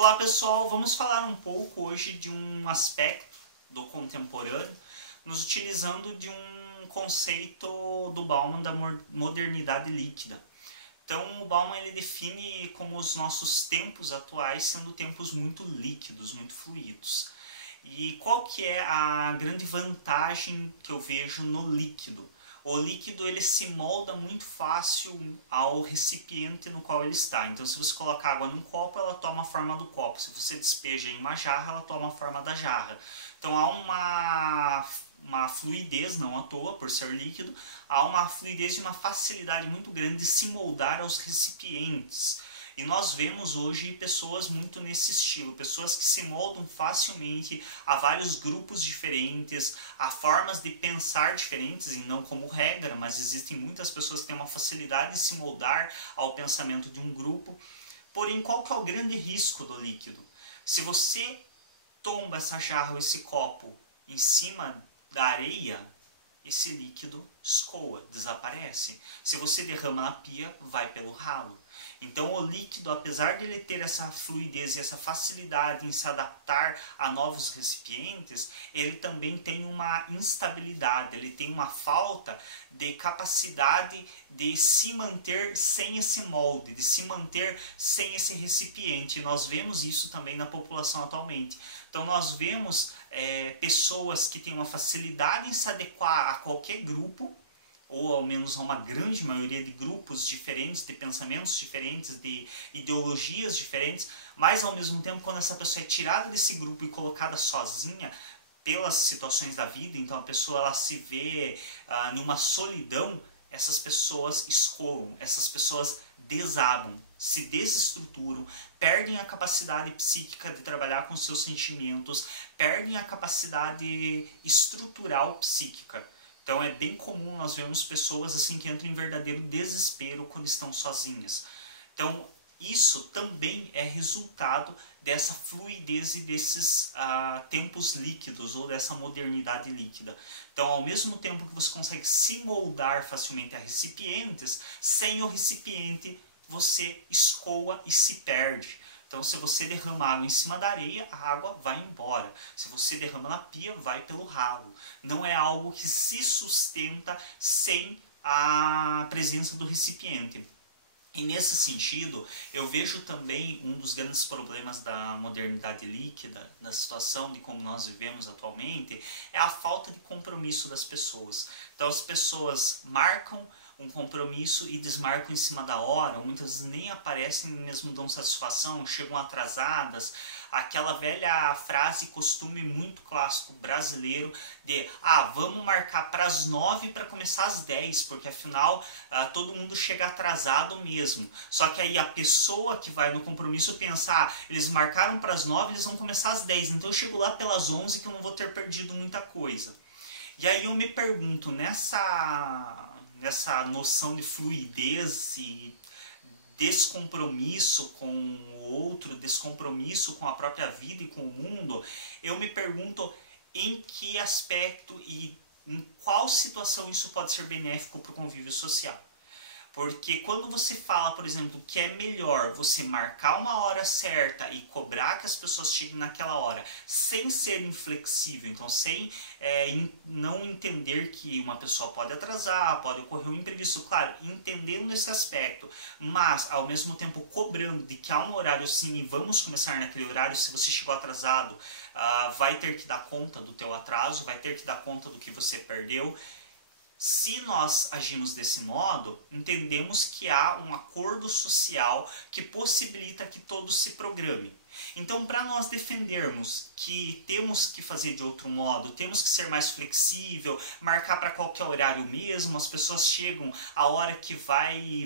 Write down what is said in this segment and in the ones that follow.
Olá pessoal, vamos falar um pouco hoje de um aspecto do contemporâneo, nos utilizando de um conceito do Bauman da modernidade líquida. Então o Bauman ele define como os nossos tempos atuais sendo tempos muito líquidos, muito fluidos. E qual que é a grande vantagem que eu vejo no líquido? O líquido ele se molda muito fácil ao recipiente no qual ele está. Então se você colocar água num copo, ela toma a forma do copo. Se você despeja em uma jarra, ela toma a forma da jarra. Então há uma fluidez, não à toa, por ser líquido, há uma fluidez e uma facilidade muito grande de se moldar aos recipientes. E nós vemos hoje pessoas muito nesse estilo, pessoas que se moldam facilmente a vários grupos diferentes, a formas de pensar diferentes, e não como regra, mas existem muitas pessoas que têm uma facilidade de se moldar ao pensamento de um grupo. Porém, qual que é o grande risco do líquido? Se você tomba essa jarra ou esse copo em cima da areia, esse líquido escoa, desaparece. Se você derrama na pia, vai pelo ralo. Então o líquido, apesar de ele ter essa fluidez e essa facilidade em se adaptar a novos recipientes, ele também tem uma instabilidade, ele tem uma falta de capacidade de se manter sem esse molde, de se manter sem esse recipiente. E nós vemos isso também na população atualmente. Então nós vemos pessoas que têm uma facilidade em se adequar a qualquer grupo, ou ao menos a uma grande maioria de grupos diferentes, de pensamentos diferentes, de ideologias diferentes, mas ao mesmo tempo quando essa pessoa é tirada desse grupo e colocada sozinha pelas situações da vida, então a pessoa ela se vê numa solidão, essas pessoas escoam, essas pessoas desabam, se desestruturam, perdem a capacidade psíquica de trabalhar com seus sentimentos, perdem a capacidade estrutural psíquica. Então é bem comum nós vermos pessoas assim que entram em verdadeiro desespero quando estão sozinhas. Então isso também é resultado dessa fluidez e desses tempos líquidos ou dessa modernidade líquida. Então ao mesmo tempo que você consegue se moldar facilmente a recipientes, sem o recipiente você escoa e se perde. Então se você derrama água em cima da areia, a água vai embora. Se você derrama na pia, vai pelo ralo. Não é algo que se sustenta sem a presença do recipiente. E nesse sentido, eu vejo também um dos grandes problemas da modernidade líquida, da situação de como nós vivemos atualmente, é a falta de compromisso das pessoas. Então as pessoas marcam um compromisso e desmarcam em cima da hora, muitas nem aparecem, mesmo dão satisfação, chegam atrasadas. Aquela velha frase, costume muito clássico brasileiro de vamos marcar para as 9 para começar às 10, porque afinal todo mundo chega atrasado mesmo. Só que aí a pessoa que vai no compromisso pensa, eles marcaram para as 9, eles vão começar às 10, então eu chego lá pelas 11 que eu não vou ter perdido muita coisa. E aí eu me pergunto, nessa noção de fluidez e descompromisso com o outro, descompromisso com a própria vida e com o mundo, eu me pergunto em que aspecto e em qual situação isso pode ser benéfico para o convívio social. Porque quando você fala, por exemplo, que é melhor você marcar uma hora certa e cobrar que as pessoas cheguem naquela hora, sem ser inflexível, então sem não entender que uma pessoa pode atrasar, pode ocorrer um imprevisto, claro, entendendo esse aspecto, mas ao mesmo tempo cobrando de que há um horário sim e vamos começar naquele horário, se você chegou atrasado, vai ter que dar conta do teu atraso, vai ter que dar conta do que você perdeu. Se nós agimos desse modo, entendemos que há um acordo social que possibilita que todos se programem. Então, para nós defendermos que temos que fazer de outro modo, temos que ser mais flexível, marcar para qualquer horário mesmo, as pessoas chegam a hora que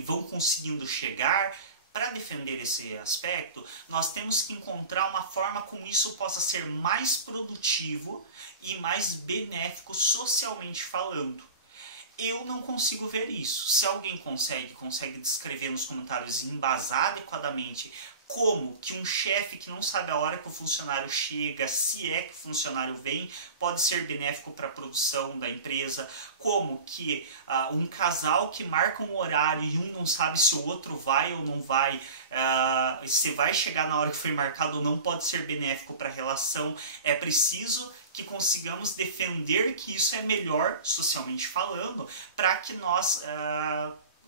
vão conseguindo chegar. Para defender esse aspecto, nós temos que encontrar uma forma como isso possa ser mais produtivo e mais benéfico socialmente falando. Eu não consigo ver isso. Se alguém consegue descrever nos comentários e embasar adequadamente Como que um chefe que não sabe a hora que o funcionário chega, se é que o funcionário vem, pode ser benéfico para a produção da empresa. Como que um casal que marca um horário e um não sabe se o outro vai ou não vai, se vai chegar na hora que foi marcado ou não, pode ser benéfico para a relação. É preciso que consigamos defender que isso é melhor, socialmente falando, para que nós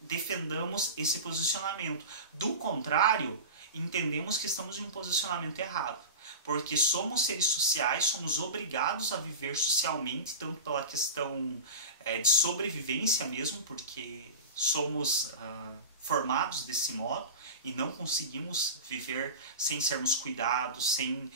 defendamos esse posicionamento. Do contrário, entendemos que estamos em um posicionamento errado, porque somos seres sociais, somos obrigados a viver socialmente, tanto pela questão de sobrevivência mesmo, porque somos formados desse modo e não conseguimos viver sem sermos cuidados, sem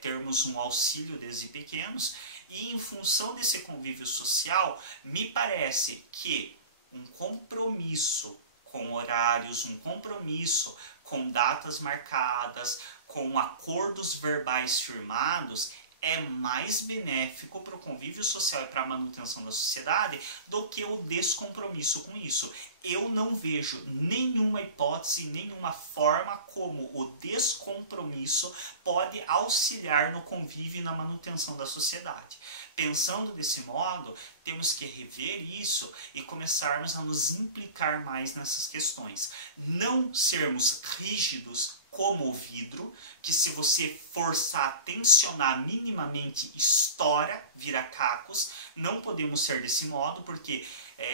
termos um auxílio desde pequenos, e em função desse convívio social, me parece que um compromisso com horários, um compromisso com datas marcadas, com acordos verbais firmados, é mais benéfico para o convívio social e para a manutenção da sociedade do que o descompromisso com isso. Eu não vejo nenhuma hipótese, nenhuma forma como o descompromisso pode auxiliar no convívio e na manutenção da sociedade. Pensando desse modo, temos que rever isso e começarmos a nos implicar mais nessas questões. Não sermos rígidos como o vidro, que se você forçar, tensionar minimamente, estoura, vira cacos. Não podemos ser desse modo, porque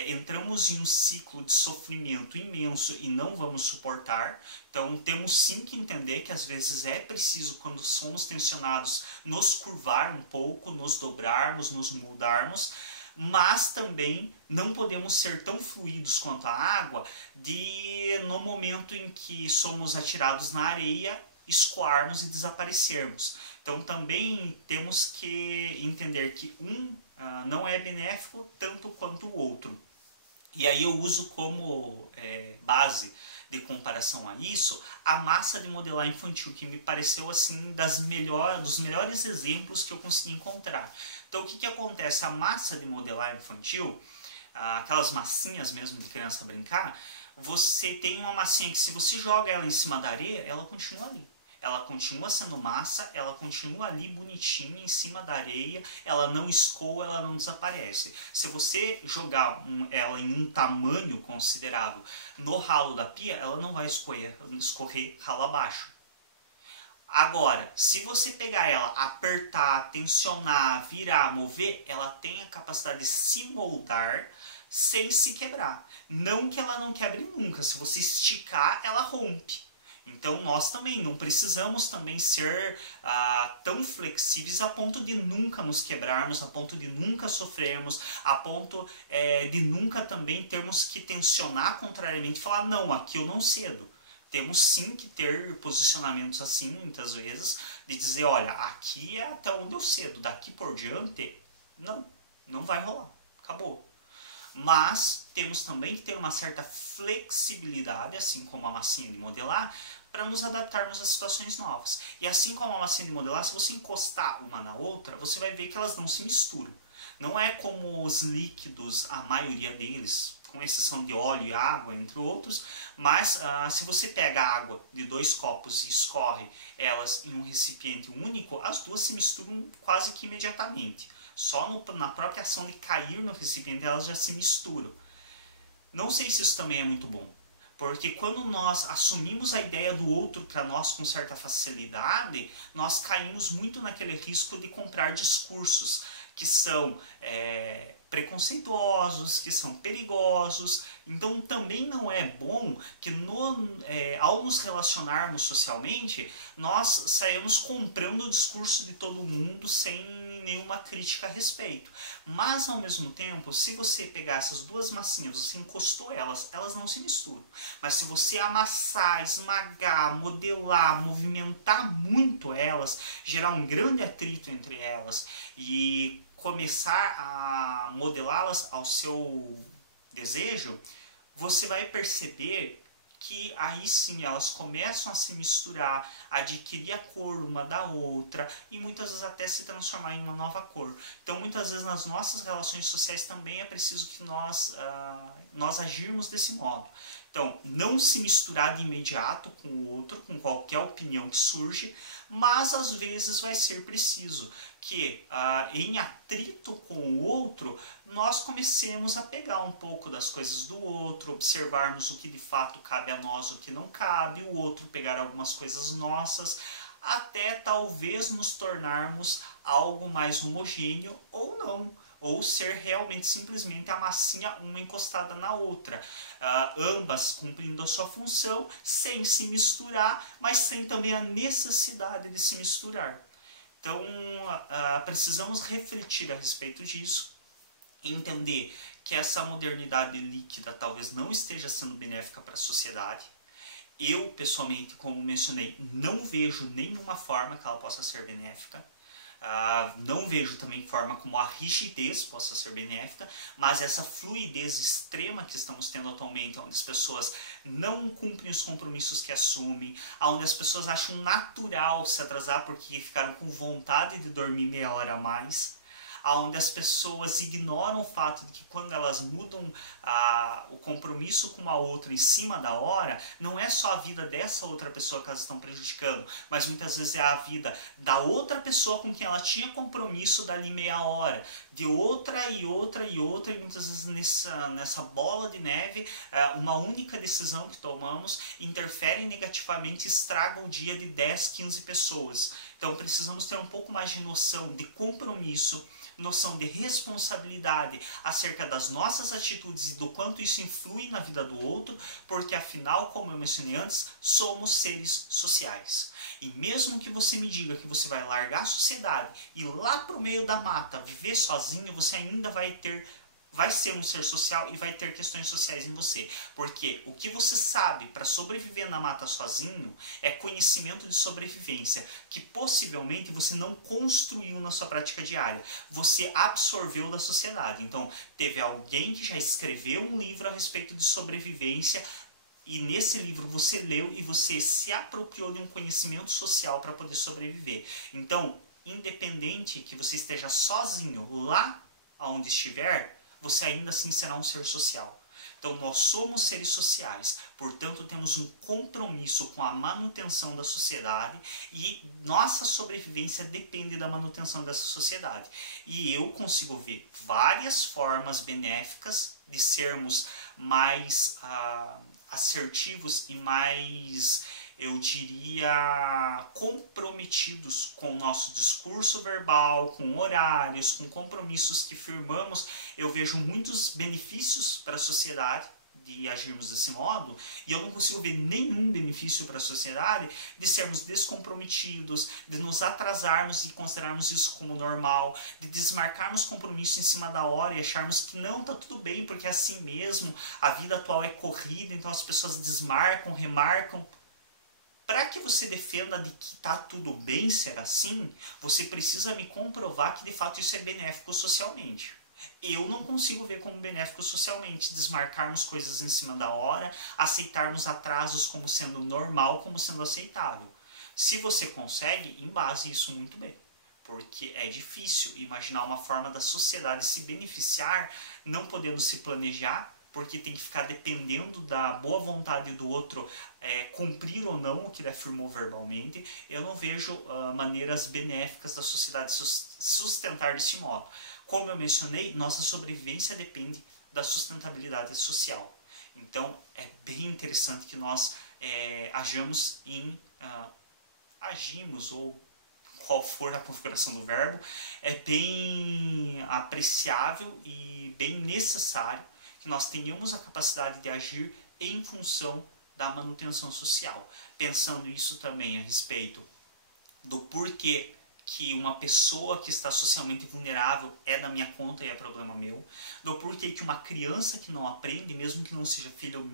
entramos em um ciclo de sofrimento imenso e não vamos suportar. Então temos sim que entender que às vezes é preciso, quando somos tensionados, nos curvar um pouco, nos dobrarmos, nos moldarmos, mas também não podemos ser tão fluidos quanto a água de, no momento em que somos atirados na areia, escoarmos e desaparecermos. Então também temos que entender que não é benéfico tanto quanto o outro. E aí eu uso como base de comparação a isso a massa de modelar infantil, que me pareceu assim dos melhores exemplos que eu consegui encontrar. Então o que acontece? A massa de modelar infantil, aquelas massinhas mesmo de criança brincar, você tem uma massinha que, se você joga ela em cima da areia, ela continua ali. Ela continua sendo massa, ela continua ali bonitinha em cima da areia, ela não escoa, ela não desaparece. Se você jogar ela em um tamanho considerável no ralo da pia, ela não vai escorrer ralo abaixo. Agora, se você pegar ela, apertar, tensionar, virar, mover, ela tem a capacidade de se moldar sem se quebrar. Não que ela não quebre nunca, se você esticar, ela rompe. Então nós também não precisamos também ser tão flexíveis a ponto de nunca nos quebrarmos, a ponto de nunca sofrermos, a ponto de nunca também termos que tensionar contrariamente e falar, não, aqui eu não cedo. Temos sim que ter posicionamentos assim, muitas vezes, de dizer, olha, aqui é até onde eu cedo, daqui por diante, não vai rolar, acabou. Mas temos também que ter uma certa flexibilidade, assim como a massinha de modelar, para nos adaptarmos a situações novas. E assim como a massinha de modelar, se você encostar uma na outra, você vai ver que elas não se misturam. Não é como os líquidos, a maioria deles, com exceção de óleo e água, entre outros, mas se você pega a água de 2 copos e escorre elas em um recipiente único, as duas se misturam quase que imediatamente. Só na própria ação de cair no recipiente elas já se misturam. Não sei se isso também é muito bom, porque quando nós assumimos a ideia do outro para nós com certa facilidade, nós caímos muito naquele risco de comprar discursos que são preconceituosos, que são perigosos. Então também não é bom que ao nos relacionarmos socialmente, nós saímos comprando o discurso de todo mundo sem nenhuma crítica a respeito. Mas ao mesmo tempo, se você pegar essas duas massinhas, você encostou elas não se misturam. Mas se você amassar, esmagar, modelar, movimentar muito elas, gerar um grande atrito entre elas e começar a modelá-las ao seu desejo, você vai perceber que aí sim elas começam a se misturar, a adquirir a cor uma da outra e muitas vezes até se transformar em uma nova cor. Então muitas vezes nas nossas relações sociais também é preciso que nós agirmos desse modo. Então, não se misturar de imediato com o outro, com qualquer opinião que surge, mas às vezes vai ser preciso que, em atrito com o outro, nós comecemos a pegar um pouco das coisas do outro, observarmos o que de fato cabe a nós, o que não cabe, o outro pegar algumas coisas nossas, até talvez nos tornarmos algo mais homogêneo ou não, ou ser realmente simplesmente a massinha uma encostada na outra, ambas cumprindo a sua função, sem se misturar, mas sem também a necessidade de se misturar. Então, precisamos refletir a respeito disso, entender que essa modernidade líquida talvez não esteja sendo benéfica para a sociedade. Eu, pessoalmente, como mencionei, não vejo nenhuma forma que ela possa ser benéfica. Não vejo também forma como a rigidez possa ser benéfica, mas essa fluidez extrema que estamos tendo atualmente, onde as pessoas não cumprem os compromissos que assumem, onde as pessoas acham natural se atrasar porque ficaram com vontade de dormir meia hora a mais, onde as pessoas ignoram o fato de que quando elas mudam o compromisso com a outra em cima da hora, não é só a vida dessa outra pessoa que elas estão prejudicando, mas muitas vezes é a vida da outra pessoa com quem ela tinha compromisso dali meia hora, de outra e outra e outra, e muitas vezes nessa bola de neve, uma única decisão que tomamos interfere negativamente e estraga o dia de 10, 15 pessoas. Então precisamos ter um pouco mais de noção de compromisso, noção de responsabilidade acerca das nossas atitudes e do quanto isso influi na vida do outro, porque afinal, como eu mencionei antes, somos seres sociais. E mesmo que você me diga que você vai largar a sociedade e ir lá para o meio da mata viver sozinho, você ainda vai ser um ser social e vai ter questões sociais em você. Porque o que você sabe para sobreviver na mata sozinho é conhecimento de sobrevivência, que possivelmente você não construiu na sua prática diária. Você absorveu da sociedade. Então, teve alguém que já escreveu um livro a respeito de sobrevivência, e nesse livro você leu e você se apropriou de um conhecimento social para poder sobreviver. Então, independente que você esteja sozinho lá onde estiver, você ainda assim será um ser social. Então nós somos seres sociais, portanto temos um compromisso com a manutenção da sociedade e nossa sobrevivência depende da manutenção dessa sociedade. E eu consigo ver várias formas benéficas de sermos mais assertivos e mais, eu diria, comprometidos com o nosso discurso verbal, com horários, com compromissos que firmamos. Eu vejo muitos benefícios para a sociedade de agirmos desse modo, e eu não consigo ver nenhum benefício para a sociedade de sermos descomprometidos, de nos atrasarmos e considerarmos isso como normal, de desmarcarmos compromissos em cima da hora e acharmos que não, está tudo bem, porque é assim mesmo, a vida atual é corrida, então as pessoas desmarcam, remarcam. Para que você defenda de que está tudo bem ser assim, você precisa me comprovar que de fato isso é benéfico socialmente. Eu não consigo ver como benéfico socialmente desmarcarmos coisas em cima da hora, aceitarmos atrasos como sendo normal, como sendo aceitável. Se você consegue, embase isso muito bem. Porque é difícil imaginar uma forma da sociedade se beneficiar, não podendo se planejar, porque tem que ficar dependendo da boa vontade do outro cumprir ou não o que ele afirmou verbalmente. Eu não vejo maneiras benéficas da sociedade sustentar desse modo. Como eu mencionei, nossa sobrevivência depende da sustentabilidade social. Então, é bem interessante que nós agimos, ou qual for a configuração do verbo, é bem apreciável e bem necessário que nós tenhamos a capacidade de agir em função da manutenção social. Pensando isso também a respeito do porquê que uma pessoa que está socialmente vulnerável é da minha conta e é problema meu, do porquê que uma criança que não aprende, mesmo que não seja filho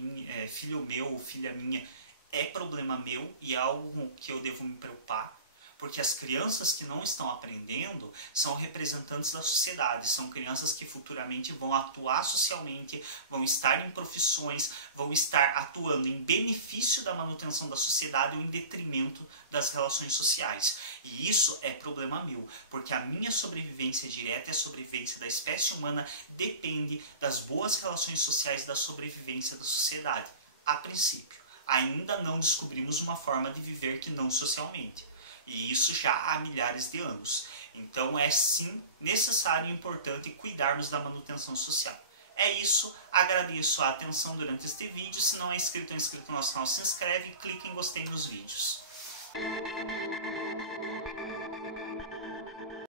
meu ou filha minha, é problema meu e é algo com que eu devo me preocupar. Porque as crianças que não estão aprendendo são representantes da sociedade, são crianças que futuramente vão atuar socialmente, vão estar em profissões, vão estar atuando em benefício da manutenção da sociedade ou em detrimento das relações sociais. E isso é problema meu, porque a minha sobrevivência direta e a sobrevivência da espécie humana depende das boas relações sociais e da sobrevivência da sociedade. a princípio. Ainda não descobrimos uma forma de viver que não socialmente. E isso já há milhares de anos. Então é sim necessário e importante cuidarmos da manutenção social. É isso, agradeço a atenção durante este vídeo. Se não é inscrito ou inscrito no nosso canal, se inscreve e clique em gostei nos vídeos.